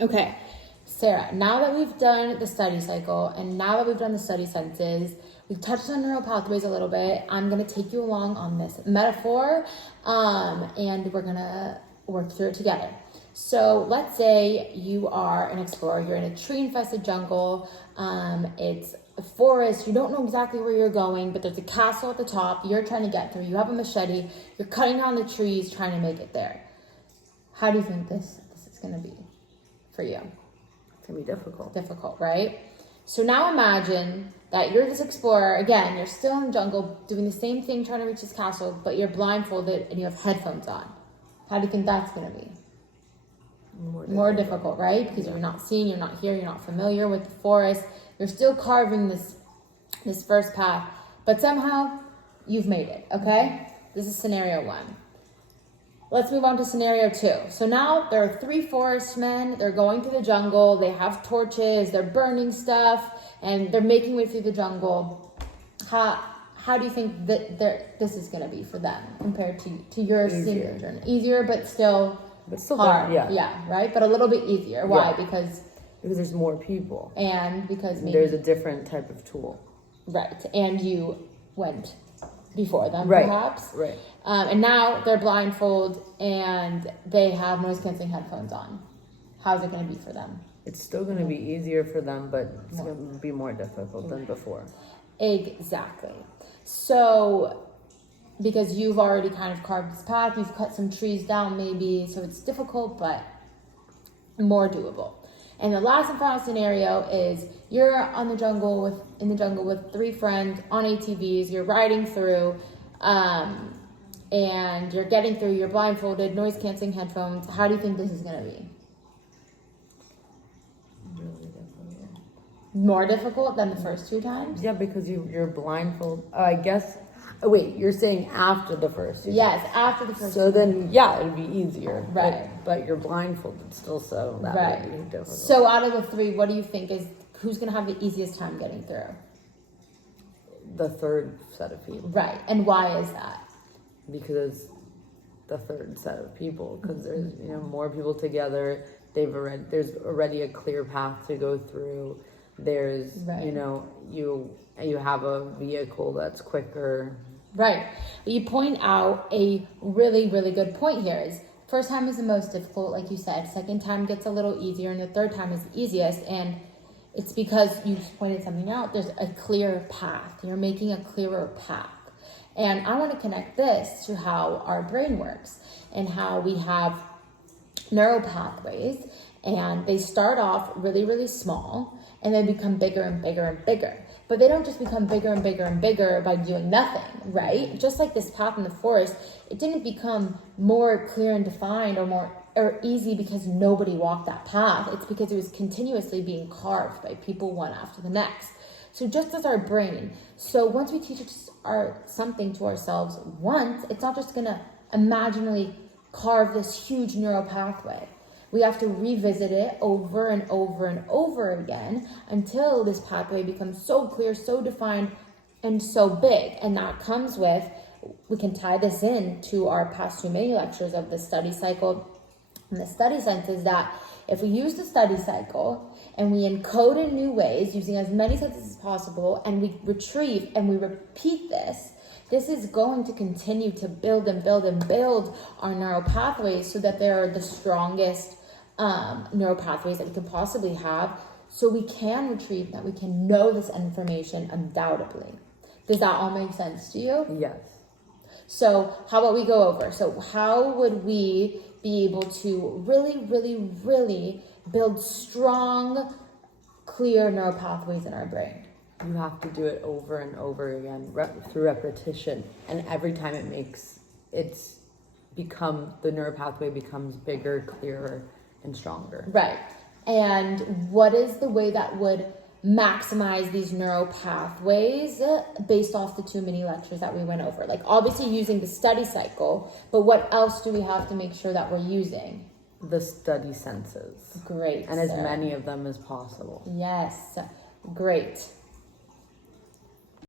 Okay, Sarah, now that we've done the study cycle and now that we've done the study senses, we've touched on neural pathways a little bit. I'm going to take you along on this metaphor and we're going to work through it together. So let's say you are an explorer, you're in a tree-infested jungle, it's a forest, you don't know exactly where you're going, but there's a castle at the top, you're trying to get through, you have a machete, you're cutting down the trees, trying to make it there. How do you think this is going to be for you? It's going to be difficult. Difficult, right? So now imagine that you're this explorer, again, you're still in the jungle, doing the same thing, trying to reach this castle, but you're blindfolded and you have headphones on. How do you think that's going to be? More difficult, right? Because you're not seeing, you're not here, you're not familiar with the forest. You're still carving this first path, but somehow you've made it, okay? This is scenario 1. Let's move on to scenario 2. So now there are 3 forest men. They're going through the jungle. They have torches. They're burning stuff, and they're making way through the jungle. How do you think that this is going to be for them compared to your single journey? Easier, but still hard. Yeah, right? But a little bit easier. Why? Yeah. Because there's more people. And because maybe there's a different type of tool. Right. And you went before them, right. Perhaps. Right. And now they're blindfolded and they have noise-canceling headphones on. How's it going to be for them? It's still going to be easier for them, but it's going to be more difficult than before. Exactly. So, because you've already kind of carved this path, you've cut some trees down maybe, so it's difficult, but more doable. And the last and final scenario is you're in the jungle with 3 friends on ATVs. You're riding through, and you're getting through. You're blindfolded, noise-canceling headphones. How do you think this is going to be? Really difficult. More difficult than the first 2 times? Yeah, because you're blindfolded. I guess. Oh, wait, you're saying after the first 2 Yes, times. after the first. So then, yeah, it'd be easier. Right. But you're blindfolded still, so that would be difficult. So out of the 3, what do you think who's going to have the easiest time getting through? The third set of people. Right. And why is that? Because the third set of people, because there's more people together. There's already a clear path to go through. There's you have a vehicle that's quicker. Right. But you point out a really, really good point here is first time is the most difficult, like you said. Second time gets a little easier, and the third time is the easiest. And it's because you pointed something out. There's a clear path. You're making a clearer path. And I want to connect this to how our brain works and how we have neural pathways. And they start off really, really small, and they become bigger and bigger and bigger. But they don't just become bigger and bigger and bigger by doing nothing, right? Just like this path in the forest, it didn't become more clear and defined or easy because nobody walked that path. It's because it was continuously being carved by people one after the next. So just as our brain, so once we teach something to ourselves once, it's not just gonna imaginally carve this huge neural pathway. We have to revisit it over and over and over again until this pathway becomes so clear, so defined, and so big. And that comes with, we can tie this in to our past 2 mini lectures of the study cycle and the study senses, that if we use the study cycle and we encode in new ways using as many senses as possible, and we retrieve and we repeat this is going to continue to build and build and build our neural pathways so that they're the strongest neural pathways that we can possibly have, so we can retrieve that, we can know this information undoubtedly. Does that all make sense to you? Yes. So how about we go over? So how would we be able to really, really, really build strong, clear neural pathways in our brain? You have to do it over and over again through repetition, and every time the neural pathway becomes bigger, clearer, and stronger. Right. And what is the way that would maximize these neural pathways based off the 2 mini lectures that we went over? Like obviously using the study cycle, but what else do we have to make sure that we're using? The study senses. Great. And as many of them as possible. Yes. Great.